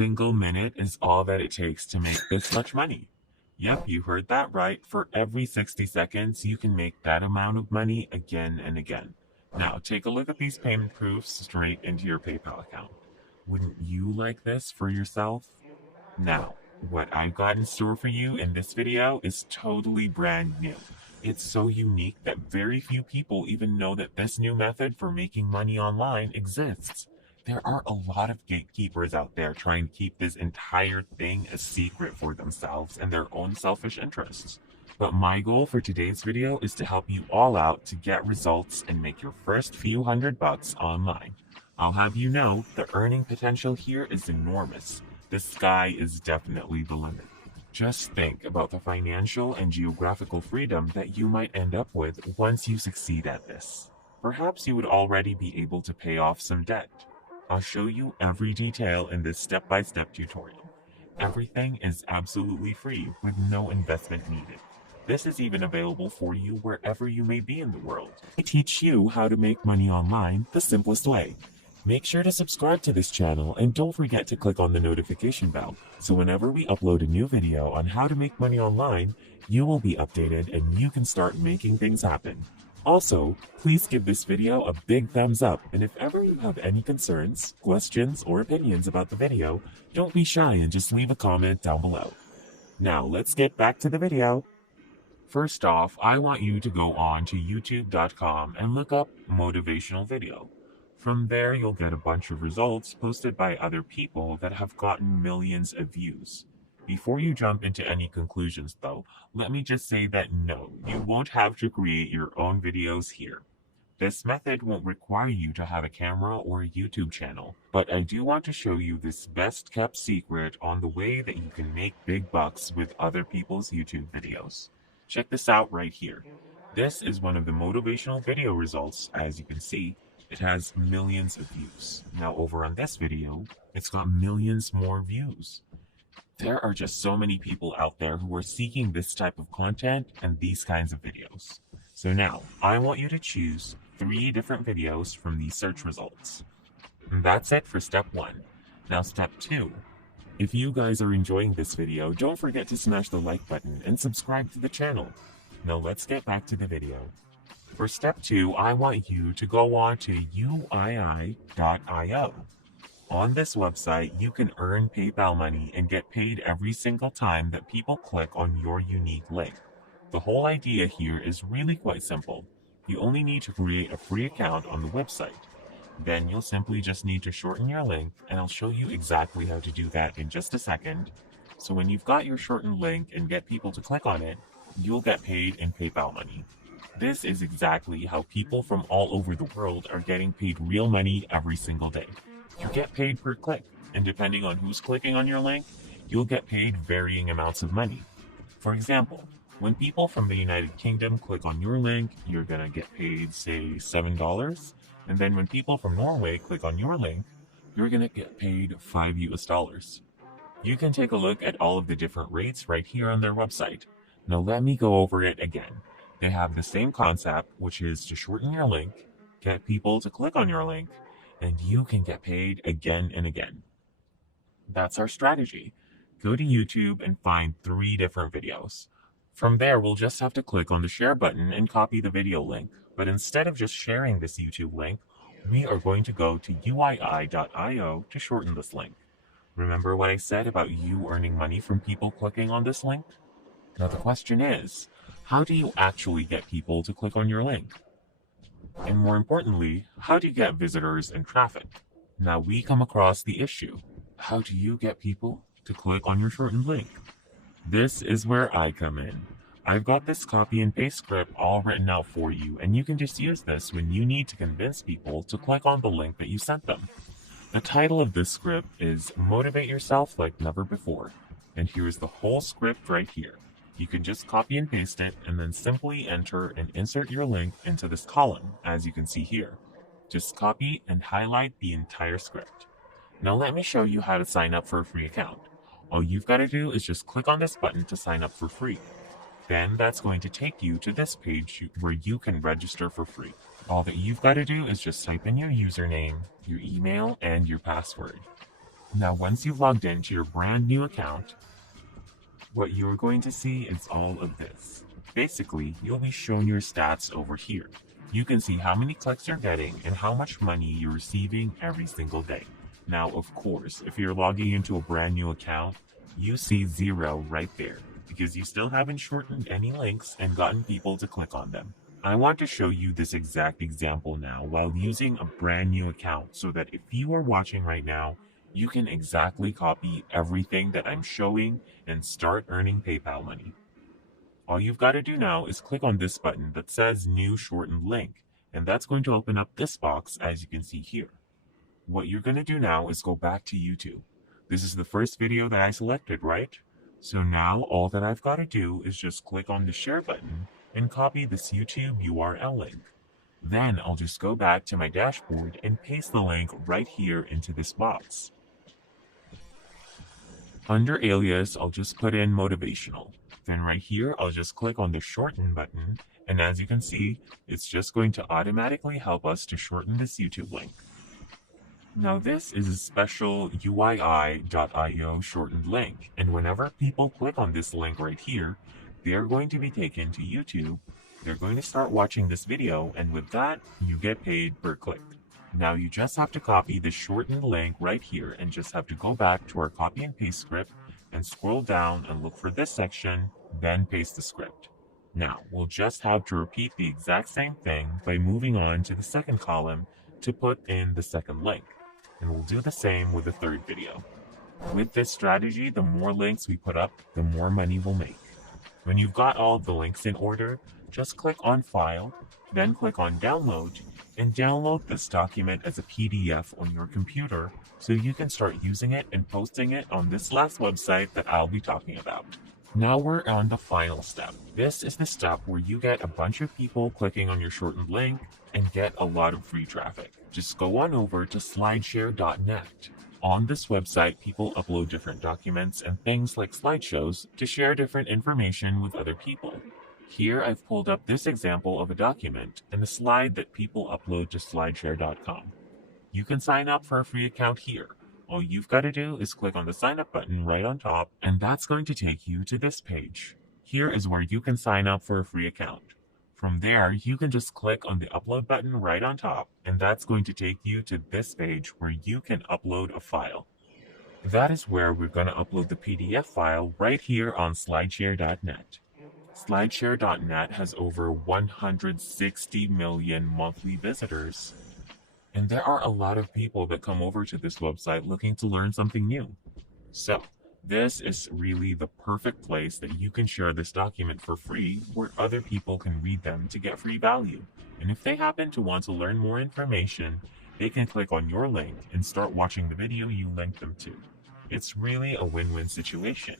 single minute is all that it takes to make this much money. Yep, you heard that right. For every 60 seconds, you can make that amount of money again and again. Now, take a look at these payment proofs straight into your PayPal account. Wouldn't you like this for yourself? Now, what I've got in store for you in this video is totally brand new. It's so unique that very few people even know that this new method for making money online exists. There are a lot of gatekeepers out there trying to keep this entire thing a secret for themselves and their own selfish interests. But my goal for today's video is to help you all out to get results and make your first few $100 online. I'll have you know, the earning potential here is enormous. The sky is definitely the limit. Just think about the financial and geographical freedom that you might end up with once you succeed at this. Perhaps you would already be able to pay off some debt. I'll show you every detail in this step-by-step tutorial. Everything is absolutely free with no investment needed. This is even available for you wherever you may be in the world. I teach you how to make money online the simplest way. Make sure to subscribe to this channel and don't forget to click on the notification bell, so whenever we upload a new video on how to make money online, you will be updated and you can start making things happen. Also, please give this video a big thumbs up, and if ever you have any concerns, questions, or opinions about the video, don't be shy and just leave a comment down below. Now let's get back to the video. First off, I want you to go on to youtube.com and look up motivational video. From there, you'll get a bunch of results posted by other people that have gotten millions of views. Before you jump into any conclusions though, let me just say that no, you won't have to create your own videos here. This method won't require you to have a camera or a YouTube channel, but I do want to show you this best kept secret on the way that you can make big bucks with other people's YouTube videos. Check this out right here. This is one of the motivational video results. As you can see, it has millions of views. Now over on this video, it's got millions more views. There are just so many people out there who are seeking this type of content and these kinds of videos. So now, I want you to choose 3 different videos from these search results. And that's it for step 1. Now step 2. If you guys are enjoying this video, don't forget to smash the like button and subscribe to the channel. Now let's get back to the video. For step 2, I want you to go on to UII.io. On this website, you can earn PayPal money and get paid every single time that people click on your unique link. The whole idea here is really quite simple. You only need to create a free account on the website. Then you'll simply just need to shorten your link, and I'll show you exactly how to do that in just a second. So when you've got your shortened link and get people to click on it, you'll get paid in PayPal money. This is exactly how people from all over the world are getting paid real money every single day. You get paid per click, and depending on who's clicking on your link, you'll get paid varying amounts of money. For example, when people from the United Kingdom click on your link, you're gonna get paid, say, $7. And then when people from Norway click on your link, you're gonna get paid $5 US. You can take a look at all of the different rates right here on their website. Now let me go over it again. They have the same concept, which is to shorten your link, get people to click on your link, and you can get paid again and again. That's our strategy. Go to YouTube and find 3 different videos. From there, we'll just have to click on the share button and copy the video link. But instead of just sharing this YouTube link, we are going to go to UII.io to shorten this link. Remember what I said about you earning money from people clicking on this link? Now the question is, how do you actually get people to click on your link? And more importantly, how do you get visitors and traffic? Now we come across the issue. How do you get people to click on your shortened link? This is where I come in. I've got this copy and paste script all written out for you, and you can just use this when you need to convince people to click on the link that you sent them. The title of this script is Motivate Yourself Like Never Before, and here's the whole script right here. You can just copy and paste it and then simply enter and insert your link into this column, as you can see here. Just copy and highlight the entire script. Now let me show you how to sign up for a free account. All you've got to do is just click on this button to sign up for free. Then that's going to take you to this page where you can register for free. All that you've got to do is just type in your username, your email, and your password. Now, once you've logged into your brand new account, what you're going to see is all of this. Basically, you'll be shown your stats over here. You can see how many clicks you're getting and how much money you're receiving every single day. Now, of course, if you're logging into a brand new account, you see 0 right there because you still haven't shortened any links and gotten people to click on them. I want to show you this exact example now while using a brand new account so that if you are watching right now, you can exactly copy everything that I'm showing and start earning PayPal money. All you've got to do now is click on this button that says New Shortened Link, and that's going to open up this box as you can see here. What you're going to do now is go back to YouTube. This is the first video that I selected, right? So now all that I've got to do is just click on the share button and copy this YouTube URL link. Then I'll just go back to my dashboard and paste the link right here into this box. Under alias, I'll just put in motivational. Then right here, I'll just click on the shorten button. And as you can see, it's just going to automatically help us to shorten this YouTube link. Now this is a special UII.io shortened link. And whenever people click on this link right here, they're going to be taken to YouTube. They're going to start watching this video. And with that, you get paid per click. Now you just have to copy the shortened link right here and just have to go back to our copy and paste script and scroll down and look for this section, then paste the script. Now we'll just have to repeat the exact same thing by moving on to the second column to put in the second link. And we'll do the same with the third video. With this strategy, the more links we put up, the more money we'll make. When you've got all of the links in order, just click on File, then click on Download, and download this document as a PDF on your computer so you can start using it and posting it on this last website that I'll be talking about. Now we're on the final step. This is the step where you get a bunch of people clicking on your shortened link and get a lot of free traffic. Just go on over to slideshare.net. On this website, people upload different documents and things like slideshows to share different information with other people. Here I've pulled up this example of a document and a slide that people upload to slideshare.com. You can sign up for a free account here. All you've got to do is click on the sign up button right on top, and that's going to take you to this page. Here is where you can sign up for a free account. From there, you can just click on the upload button right on top, and that's going to take you to this page where you can upload a file. That is where we're going to upload the PDF file right here on slideshare.net. Slideshare.net has over 160 million monthly visitors. And there are a lot of people that come over to this website looking to learn something new. So, this is really the perfect place that you can share this document for free where other people can read them to get free value. And if they happen to want to learn more information, they can click on your link and start watching the video you linked them to. It's really a win-win situation.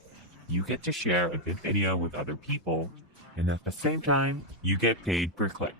You get to share a good video with other people, and at the same time, you get paid per click.